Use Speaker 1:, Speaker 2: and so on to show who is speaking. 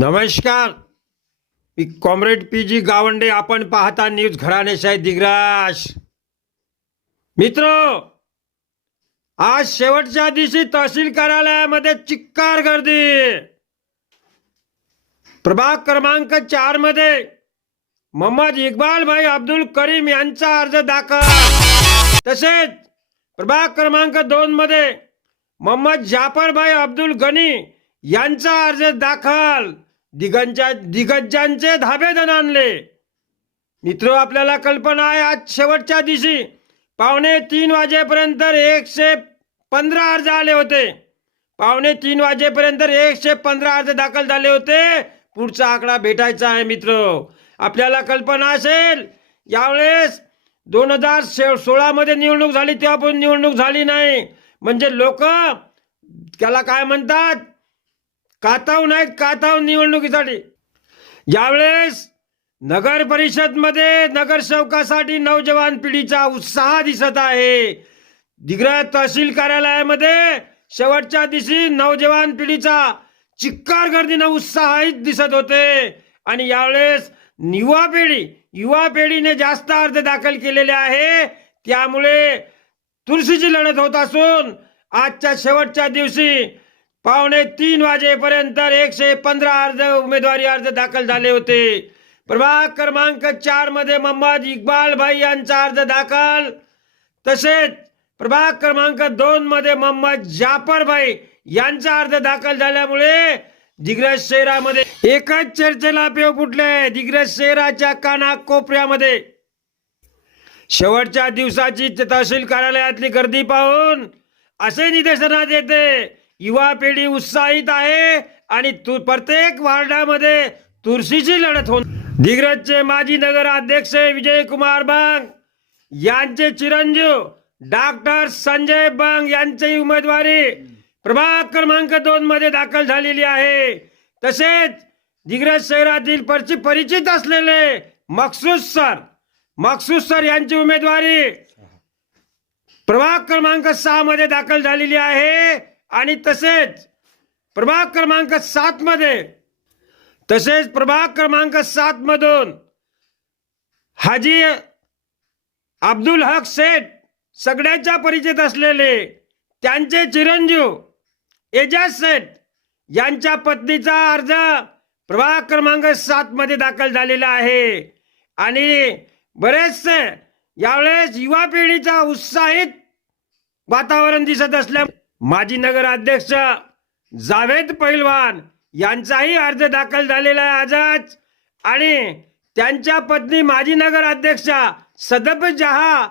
Speaker 1: नमस्कार. मी comrade P G Gawande आपण पाहता न्यूज घराणेशाही दिग्राश मित्र आज शेवटच्या दिवशी तहसील कार्यालयामध्ये चिक्कार गर्दी. प्रभाग क्रमांक चारमध्ये मोहम्मद इक्बाल भाई अब्दुल करीम यांचा अर्ज दाखल. तसेच प्रभाग क्रमांक दोन मध्ये मोहम्मद जाफर भाई अब्दुल गनी यांचा अर्ज दाखल. दिगंजा दिग्गजांचे धाबे आणले. मित्र आपल्याला कल्पना आहे आज शेवटच्या दिवशी. पावणे तीन वाजेपर्यंत एकशे पंधरा अर्ज आले होते. पावणे तीन वाजेपर्यंत एकशे पंधरा अर्ज दाखल झाले होते. पुढचा आकडा भेटायचा आहे मित्र. आपल्याला कल्पना असेल यावेळेस दोन हजार शे सोळामध्ये निवडणूक झाली तेव्हा पण निवडणूक झाली नाही. म्हणजे लोक त्याला काय म्हणतात? काताव नाहीत काताव निवडणुकीसाठी. यावेळेस नगर परिषदमध्ये नगरसेवकासाठी नौजवान पिढीचा उत्साह दिसत आहे. दिग्रह तहसील कार्यालयामध्ये शेवटच्या दिवशी नवजवान पिढीचा चिक्कार गर्दीनं उत्साहित दिसत होते. आणि यावेळेस युवा पिढी युवा पिढीने जास्त अर्ज दाखल केलेले आहे. त्यामुळे तुळशीची लढत होत असून आजच्या शेवटच्या दिवशी पावणे तीन वाजेपर्यंत एकशे पंधरा अर्ज उमेदवारी अर्ज दाखल झाले होते. प्रभाग क्रमांक चारमध्ये मोहम्मद इक्बाल भाई यांचा अर्ज दाखल. तसेच प्रभाग क्रमांक दोन मध्ये मोहम्मद जाफर भाई यांचा अर्ज दाखल झाल्यामुळे दिग्रज शहरामध्ये एकच चर्चेला पेव फुटले. दिग्रज शहराच्या काना कोपऱ्यामध्ये शेवटच्या दिवसाची तहसील कार्यालयातली गर्दी पाहून असे निदर्शनात येते. युवा पिढी उत्साहित आहे आणि तु प्रत्येक वार्डामध्ये तुळशीची लढत होत दिग्रजचे माजी नगर अध्यक्ष विजय कुमार बांग यांचे चिरंजीव डॉक्टर संजय बांग यांची उमेदवारी प्रभाग क्रमांक दोन मध्ये दाखल झालेली आहे. तसेच दिग्रज शहरातील परिचित असलेले मक्सूस सर मक्सूस सर यांची उमेदवारी प्रभाग क्रमांक सहा मध्ये दाखल झालेली आहे. आणि तसेच प्रभाग क्रमांक सात मध्ये तसेच प्रभाग क्रमांक सात मधून हाजी अब्दुल हक शेठ सगळ्याच्या परिचित असलेले त्यांचे चिरंजीव एजाज शेठ यांच्या पत्नीचा अर्ज प्रभाग क्रमांक सात मध्ये दाखल झालेला आहे. आणि बरेचसे यावेळेस युवा पिढीचा उत्साहित वातावरण दिसत असल्या माजी नगर अध्यक्ष जावेद पैलवान यांचाही अर्ज दाखल झालेला आहे आजच. आणि त्यांच्या पत्नी माजी नगर अध्यक्षा सदफ जहा